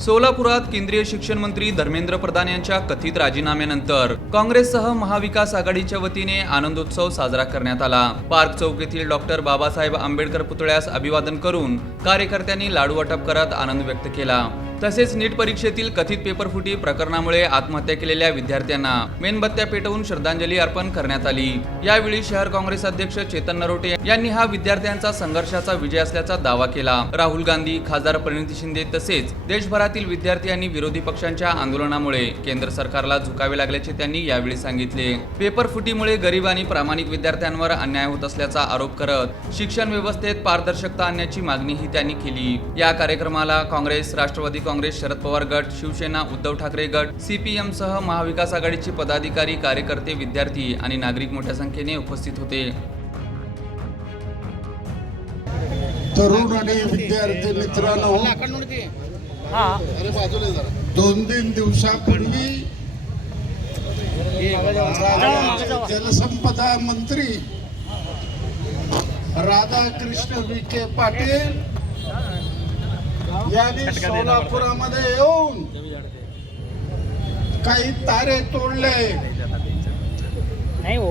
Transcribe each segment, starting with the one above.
सोलापुरात केंद्रीय शिक्षण मंत्री धर्मेंद्र प्रधान यांच्या कथित राजीनाम्यानंतर काँग्रेससह महाविकास आघाडीच्या वतीने आनंदोत्सव साजरा करण्यात आला। पार्क चौक येथील डॉक्टर बाबासाहेब आंबेडकर पुतळ्यास अभिवादन करून कार्यकर्त्यांनी लाडू वाटप करत आनंद व्यक्त केला। तसेच नीट परीक्षेतील कथित पेपरफुटी प्रकरणामुळे आत्महत्या केलेल्या विद्यार्थ्यांना मेणबत्त्या पेटवून श्रद्धांजली अर्पण करण्यात आली। यावेळी शहर काँग्रेस अध्यक्ष चेतन नरोटे यांनी हा विद्यार्थ्यांचा संघर्षाचा विजय असल्याचा दावा केला। राहुल गांधी, खासदार प्रणिती शिंदे तसेच देशभरातील विद्यार्थी आणि विरोधी पक्षांच्या आंदोलनामुळे केंद्र सरकारला झुकावे लागल्याचे त्यांनी यावेळी सांगितले। पेपरफुटीमुळे गरीब आणि प्रामाणिक विद्यार्थ्यांवर अन्याय होत असल्याचा आरोप करत शिक्षण व्यवस्थेत पारदर्शकता आणण्याची मागणीही त्यांनी केली। या कार्यक्रमाला काँग्रेस, राष्ट्रवादी काँग्रेस, शरद पवार गट, शिवसेना, उद्धव ठाकरे गट, सीपीएम सह महाविकास आघाडीचे पदाधिकारी, कार्यकर्ते, विद्यार्थी आणि नागरिक मोठ्या संख्येने उपस्थित होते। तरुण आणि विद्यार्थी मित्रांनो, 2-3 दिवसापूर्वी जलसंपदा मंत्री राधाकृष्ण विखे पाटील यांनी सोलापुरामध्ये येऊन काही तारे तोडले।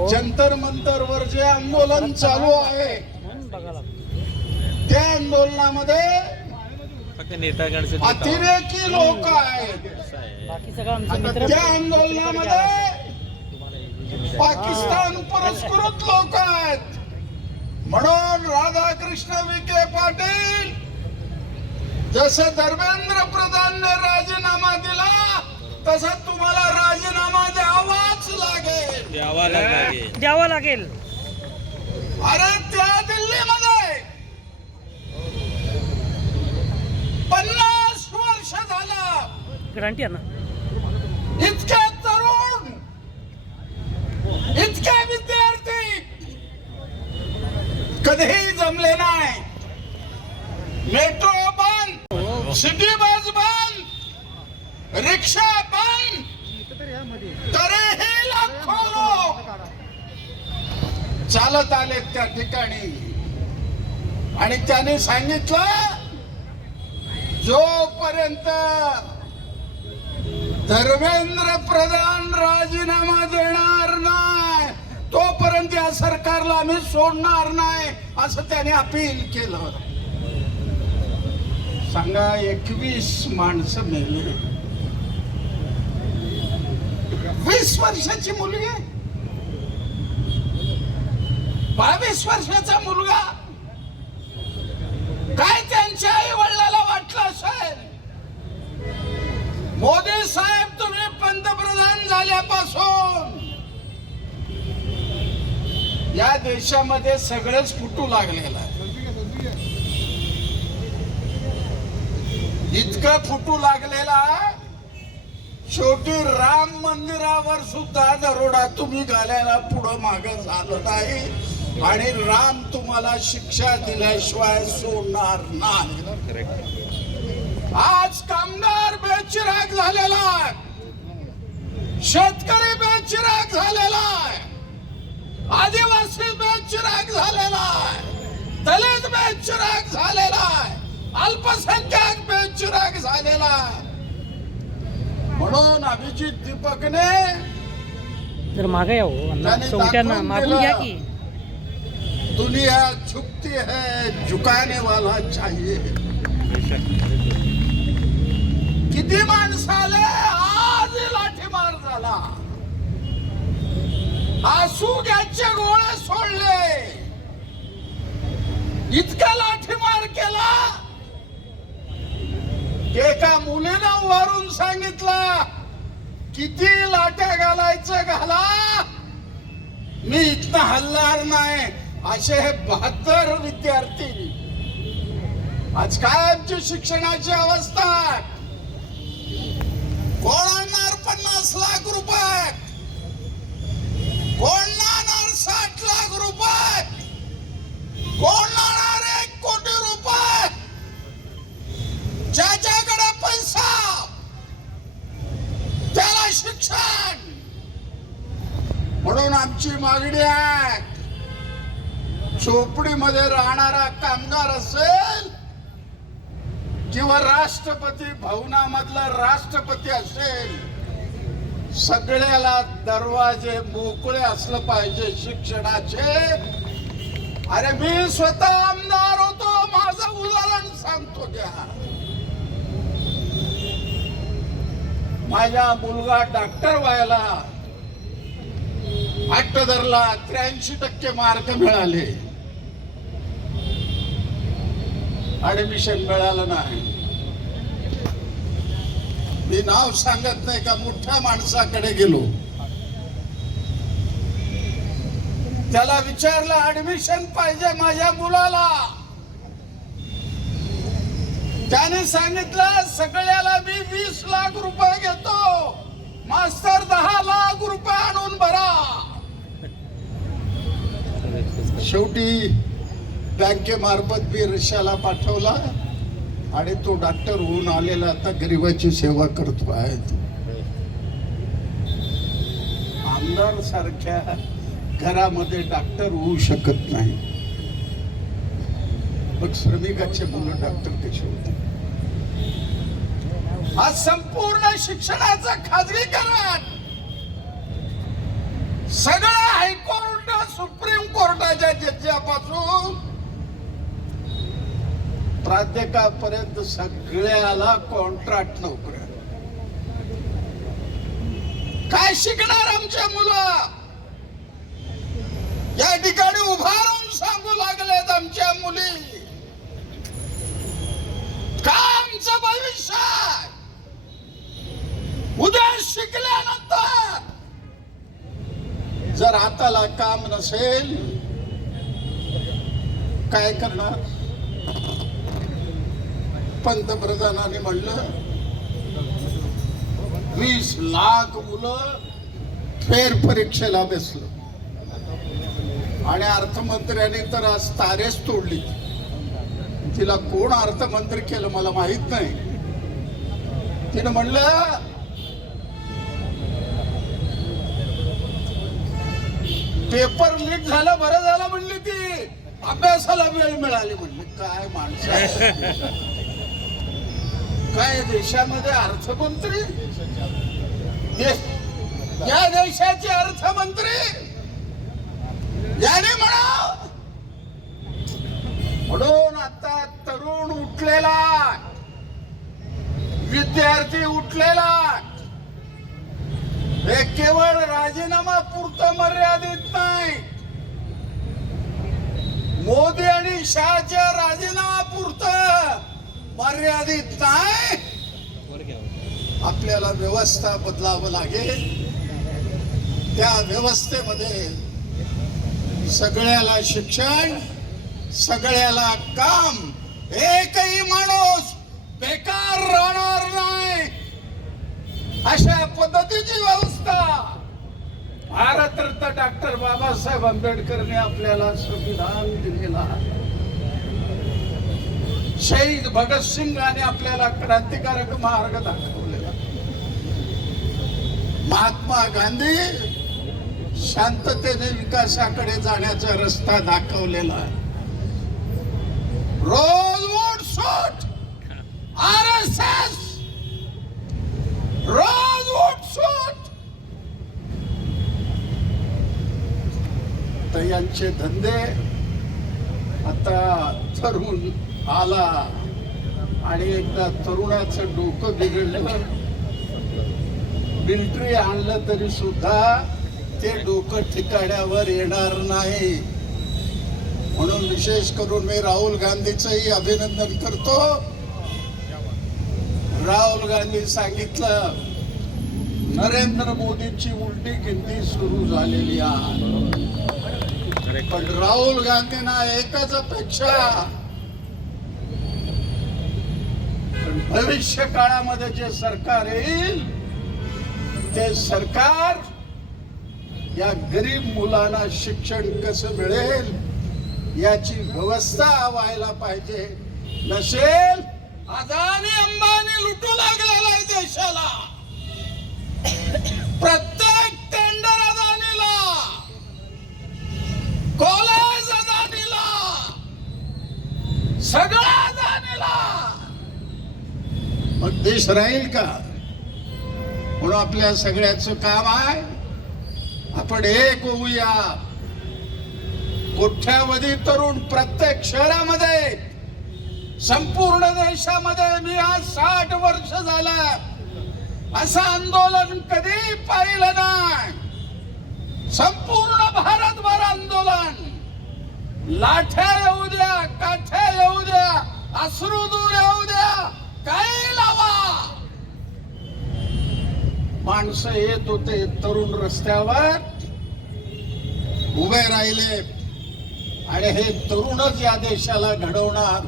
जंतर मंतर वर जे आंदोलन चालू आहे त्या आंदोलनामध्ये अतिरेकी लोक आहेत। त्या आंदोलनामध्ये पाकिस्तान पुरस्कृत लोक आहेत। म्हणून राधाकृष्ण विखे पाटील, जसं धर्मेंद्र प्रधानने राजीनामा दिला तसा तुम्हाला राजीनामा द्यावाच लागेल। अरे त्या दिल्लीमध्ये 50 वर्ष झालं ग्रांटी आहे ना, इतके तरुण, इतके विद्यार्थी कधीही जमले नाही। मेट्रो बंद, सिटी बस बंद, रिक्षा बंद, तरीही लाखो लोक चालत आले त्या ठिकाणी। आणि त्याने सांगितलं, जोपर्यंत धर्मेंद्र प्रधान राजीनामा देणार नाही तोपर्यंत या सरकारला आम्ही सोडणार नाही, असं त्याने अपील केलं। सांगा, 21 माणसं मेले, 20 वर्षाची मुलगी, 22 वर्षाचा मुलगा, काय त्यांच्या आई वडिलाला वाटलं असेल? मोदी साहेब, तुम्ही पंतप्रधान झाल्यापासून या देशामध्ये सगळंच फुटू लागलेलं आहे। इतकं फुटू लागलेला, शेवटी राम मंदिरावर सुद्धा दरोडा तुम्ही घालायला पुढं मागं झालं नाही आणि राम तुम्हाला शिक्षा दिल्याशिवाय सोडणार नाही। आज कामगार बेचिराग झालेला आहे, शेतकरी बेचिराग झालेला आहे, आदिवासी बेचिराग झालेला आहे, दलित बेचिराग झालेला आहे, अल्पसंख्याक बेचिराग झालेला। म्हणून अभिजित दीपकने जर मागे यावं मागून घ्या की, दुनिया झुकती है, झुकाने वाला चाहिए। किती माणसाले आज लाठीमार झाला, आसू गॅसचे गोळे सोडले, इतका लाठीमार केला। एका मुलीनं वरून सांगितलं, किती लाट्या घालायचं घाला, मी इथं हलणार नाही। असे हे 72 विद्यार्थी। आज काय आमची शिक्षणाची अवस्था? कोण आणणार 50 लाख रुपये? कोण आणणार 60 लाख रुपये? कोण आणणार 1 कोटी रुपये? ज्याच्याकडे पैसा त्याला शिक्षण। म्हणून आमची मागणी आहे, झोपडीमध्ये राहणारा कामगार असेल किंवा राष्ट्रपती भवनामधला राष्ट्रपती असेल, सगळ्याला दरवाजे मोकळे असलं पाहिजे शिक्षणाचे. अरे मी स्वतः आमदार होतो, माझं उदाहरण सांगतो घ्या. माझा मुलगा डॉक्टर व्हायला अठ्ठदरला 83% मार्क मिळाले, ऍडमिशन मिळालं नाही. मी नाव सांगत नाही का, मोठ्या माणसाकडे गेलो, त्याला विचारलं ऍडमिशन पाहिजे माझ्या मुलाला. त्याने सांगितलं सगळ्याला मी 20 लाख रुपये घेतो, मास्तर 10 लाख रुपये आणून भरा. शेवटी बँकेमार्फत मी रिक्षाला पाठवला आणि तो डॉक्टर होऊन आलेला आता गरिबाची सेवा करतो आहे. आमदार सारख्या घरामध्ये डॉक्टर होऊ शकत नाही, मग श्रमिकाचे मुलं डॉक्टर कसे होते? आज संपूर्ण शिक्षणाचं खाजगीकरण, सगळं हायकोर्ट सुप्रीम कोर्टाच्या जजापासून प्राध्यापकापर्यंत सगळ्याला कॉन्ट्रॅक्ट नोकऱ्या. काय शिकणार आमच्या मुलं? या ठिकाणी उभा राहून सांगू लागलेत आमच्या मुली, का आमचं भविष्य आहे? उद्या शिकल्यानंतर जर हाताला काम नसेल काय करणार? पंतप्रधानांनी म्हणलं 20 लाख मुलं फेर परीक्षेला बसलं आणि अर्थमंत्र्यांनी तर आज तारेच तोडली. तिला कोण अर्थमंत्री केलं मला माहित नाही. तिनं म्हणलं पेपर लीक झालं, बरं झालं म्हणली, ती अभ्यासाला वेळ मिळाली म्हणली. काय माणसं, काय देशामध्ये अर्थमंत्री, या देशाचे अर्थमंत्री याने म्हणा. म्हणून आता तरुण उठलेला, विद्यार्थी उठलेला, हे केवळ राजीनामा पुरतं मर्यादित नाही, मोदी आणि शहाच्या राजीनामा पुरतं मर्यादित नाही. आपल्याला व्यवस्था बदलावं लागेल. त्या व्यवस्थेमध्ये सगळ्याला शिक्षण, सगळ्याला काम, एकही माणूस बेकार राहणार नाही, अशा पद्धतीची व्यवस्था भारतरत्न डॉक्टर बाबासाहेब आंबेडकरने आपल्याला संविधान दिलेला. शहीद भगतसिंगांनी आपल्याला क्रांतिकारक मार्ग दाखवलेला. महात्मा गांधी शांततेने विकासाकडे जाण्याचा रस्ता दाखवलेला. रोज वोट सूट, RSS रोज वोट सूट. तर यांचे धंदे आता तरुण आला आणि एकदा तरुणाचं डोकं बिघडलं, मिलिटरी आणलं तरी सुद्धा ते डोकं ठिकाण्यावर येणार नाही. म्हणून विशेष करून मी राहुल गांधीचंही अभिनंदन करतो. राहुल गांधी सांगितलं नरेंद्र मोदींची उलटी गिनती सुरू झालेली आहे, पण राहुल गांधींना एकच अपेक्षा, भविष्य काळामध्ये जे सरकार येईल ते सरकार या गरीब मुलांना शिक्षण कसं मिळेल याची व्यवस्था व्हायला पाहिजे. नसेल अदानी अंबानी लुटू लागलेला आहे देशाला. प्रत्येक टेंडर अदानीला, कॉलेज अदानीला, सगळं अदानीला. मग देश राहील का? म्हणून आपल्या सगळ्याचं काम आहे, आपण एक होऊया. कोट्यावधी तरुण प्रत्येक शहरामध्ये, संपूर्ण देशामध्ये मी आज 60 वर्ष झालं असं आंदोलन कधी पाहिलं नाही. संपूर्ण भारतभर आंदोलन, लाठ्या येऊ द्या, काठ्या येऊ द्या, अश्रू दूर येऊ द्या, काही लावा. माणसं येत होते, तरुण रस्त्यावर उभे राहिले आणि हे तरुणच या देशाला घडवणार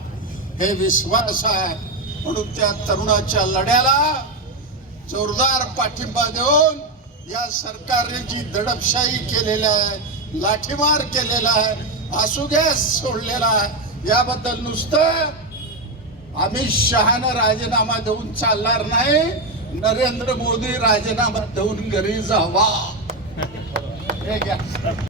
हे विश्वास आहे. म्हणून त्या तरुणाच्या लढ्याला जोरदार पाठिंबा देऊन या सरकारने जी दडपशाही केलेली आहे, लाठीमार केलेला आहे, आसुगॅस सोडलेला आहे, याबद्दल नुसतं अमित शहानं राजीनामा देऊन चालणार नाही. नरेंद्र मोदी राजीनामा देऊन घरी जावा. हे घ्या.